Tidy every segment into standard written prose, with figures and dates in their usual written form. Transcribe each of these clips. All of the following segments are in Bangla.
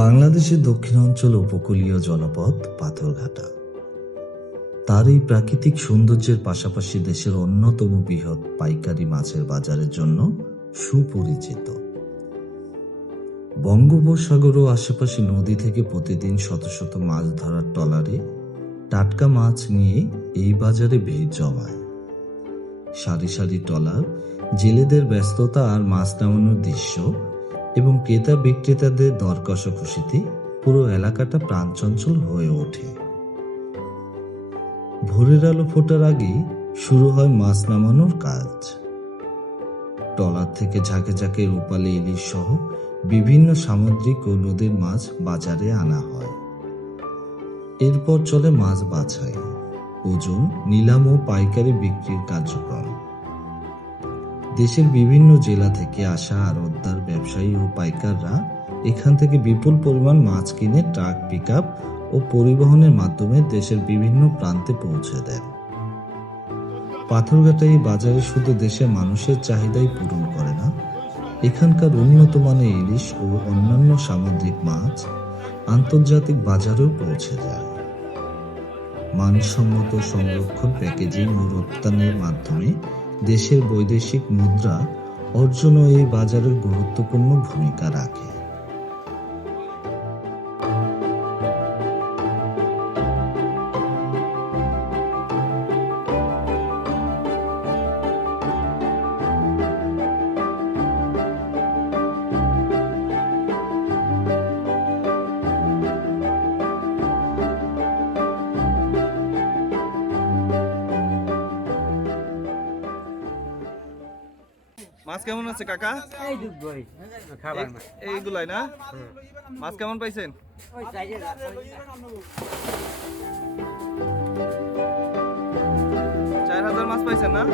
বাংলাদেশের দক্ষিণাঞ্চল উপকূলীয় জনপদ পাথরঘাটা তার এই প্রাকৃতিক সৌন্দর্যের পাশাপাশি দেশের অন্যতম বৃহৎ পাইকারি মাছের বাজারের জন্য সুপরিচিত। বঙ্গোপসাগর ও আশেপাশে নদী থেকে প্রতিদিন শত শত মাছ ধরার ট্রলারে টাটকা মাছ নিয়ে এই বাজারে ভিড় জমায়। সারি সারি ট্রলার, জেলেদের ব্যস্ততা আর মাছ নামানোর দৃশ্য এবং ক্রেতা বিক্রেতাদের দর কষাকষিতে পুরো এলাকাটা প্রাণচঞ্চল হয়ে ওঠে। ভোরের আলো ফোটার আগেই শুরু হয় মাছ নামানোর কাজ। ট্রলার থেকে ঝাঁকে ঝাঁকে রূপালী ইলিশ সহ বিভিন্ন সামুদ্রিক ও নদীর মাছ বাজারে আনা হয়। এরপর চলে মাছ বাছাই, ওজন, নিলাম ও পাইকারি বিক্রির কার্যক্রম। দেশের বিভিন্ন জেলা থেকে আসা আড়তদার, ব্যবসায়ী ও পাইকাররা এখান থেকে বিপুল পরিমাণ মাছ কিনে ট্রাক, পিকআপ ও পরিবহনের মাধ্যমে দেশের বিভিন্ন প্রান্তে পৌঁছে দেন। পাথরঘাটা এই বাজারে শুধু দেশের মানুষের চাহিদাই পূরণ করে না, এখানকার উন্নত মানের ইলিশ ও অন্যান্য সামুদ্রিক মাছ আন্তর্জাতিক বাজারেও পৌঁছে যায়। মানসম্মত সংরক্ষণ, প্যাকেজিং ও রপ্তানির মাধ্যমে দেশের বৈদেশিক মুদ্রা অর্জনও এই বাজারের গুরুত্বপূর্ণ ভূমিকা রাখে। মাছ কেমন আছে কাকা? এইগুলাই না? মাছ কেমন পাইছেন? 4000 মাছ পাইছেন না?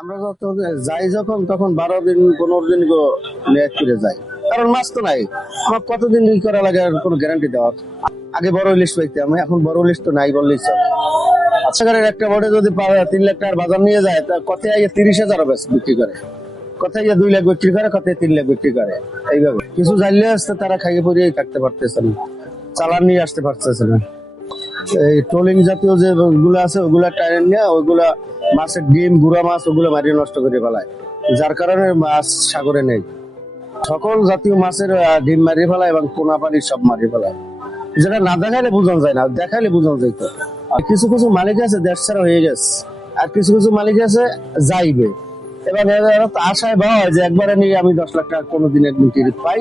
আমরা যাই যখন তখন 12 দিন 15 দিন লেট করে যাই, কারণ মাছ তো নাই। আমার কতদিন ই করা লাগে কোনো গ্যারান্টি দেওয়ার। আগে বড় ইলিশ পাইতাম, এখন বড় ইলিশ তো নাই বললেই চলে। আচ্ছা, একটা বড়ে যদি 3 লাখ টাকার বাজার নিয়ে যায়, তা কথায় আগে 30,000 বিক্রি করে, কথায় 2 লাখ বিক্রি করে, কথায় 3 লাখ বিক্রি করে। এইভাবে কিছু জানলে আসতে তারা খাইয়ে পরিয়ে থাকতে পারতেছে না, চালান নিয়ে আসতে পারতেছে না। এই ট্রলিং জাতীয় যে গুলো আছে ওগুলা টাইম নিয়ে ওইগুলা মাছের ডিম, গুড়া মাছ ওগুলো মারিয়ে নষ্ট করে ফেলায়, যার কারণে মাছ সাগরে নেই। সকল জাতীয় মাছের ডিম মারিয়ে ফেলায় এবং পোনা পানি সব মারিয়ে ফেলায়, যেটা না দেখাইলে বোঝানো যায় না, দেখাইলে বোঝানো যেত। আর কিছু কিছু মালিক আছে দেশ ছাড়া হয়ে গেছে, আর কিছু কিছু মালিক আছে যাইবে। এবার আশায় ভাবা হয় যে একবারে নিয়ে আমি 10 লাখ টাকা কোনোদিন একদিন টিকিট পাই,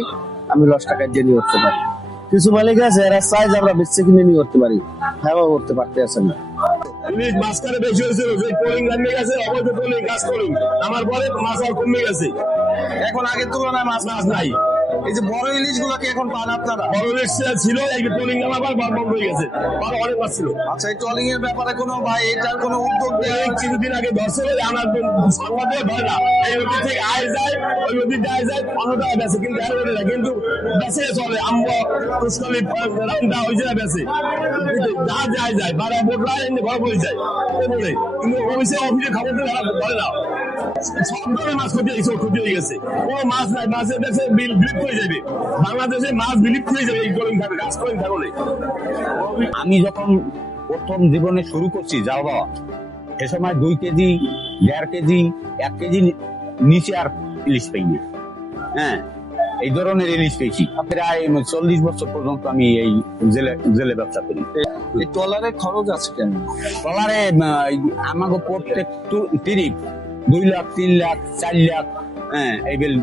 আমি 10 টাকায় দিয়ে নিয়ে উঠতে পারি। কিছু মালিক আছে এরা চাই যে আমরা বেশি কিনে নিয়ে উঠতে পারি, হ্যাঁ করতে পারতে আছে না। মাঝখানে বেশি হয়েছিল, যে ট্রলিং নামে গেছে, অবৈধ ট্রলিং, গাছ ট্রলিং নামার পরে মাছ আর কমে গেছে। এখন আগের তুলনায় মাছ নাই, এই যে বড় ইলিশ গুলোকে এখন পান আপনারা? বড় রেস্টুরা ছিল এই ট্রলিং গেল আবার বন্ধ হয়ে গেছে, আবার অনেক মাছ ছিল। আচ্ছা, এই ট্রলিং এর ব্যাপারে কোনো ভাই এটার কোনো উদ্যোগ নেই? এই কিছুদিন আগে ধরছে বলে আমার সংবাদে ধরে না, এই নদী থেকে আয় যায়, ওই নদী যায় যায় অন্য জায়গায় বেছে, কিন্তু আর ওটা না, কিন্তু বেছে চলে আমরা পুষ্কলি রান্না হয়েছে না বেছে, যা যায় যায় বারা বোটলা এনে ঘর পড়ে যায় বলে, কিন্তু অফিসে খবর দিয়ে ধরে না। সব ধরনের মাছ ক্ষতি হয়ে গেছে, কোনো মাছ নাই, মাছের দেশে বিলুপ্ত হয়ে যাবে, বাংলাদেশে মাছ বিলুপ্ত হয়ে যাবে এই ট্রলিং থাকলে, গাছ ট্রলিং থাকলে। আমি যখন প্রথম জীবনে শুরু করছি জাল দেওয়া, সে সময় 2 কেজি 1.5 কেজি 1 কেজি নিচে আর ইলিশ পাইনি। হ্যাঁ, এই ধরনের ইলিশ পেয়েছি প্রায় 40 বছর পর্যন্ত আমি এই জেলে ব্যবসা করি। এই ট্রলারে খরচ আছে কেন? ট্রলারে আমাকে প্রত্যেক ট্রিপ 2 লাখ 3 লাখ 4 লাখ এই বিল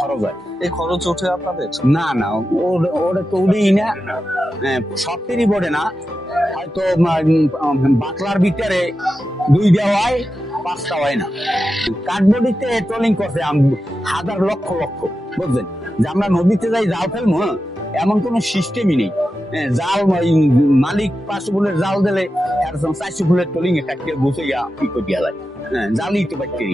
খরচ হয়। এই খরচ ওঠে আপনাদের? না না, ওটা তো উঠেই না, সব ট্রিপ ওঠে না, হয়তো বাতলার ভিতরে 2টা হয় 5টা হয় না। কাঠবডিতে ট্রলিং করছে হাজার লক্ষ লক্ষ, বুঝলেন, যে আমরা নদীতে যাই জাল ফেলবো, এমন কোন সিস্টেমই নেই। জাল মালিক 500 ফুলের জাল দিলে 400 ফুলের ট্রলিং এ কাটিয়ে বসে গিয়া কি করে দিয়া যায়, জালই তো পাইতে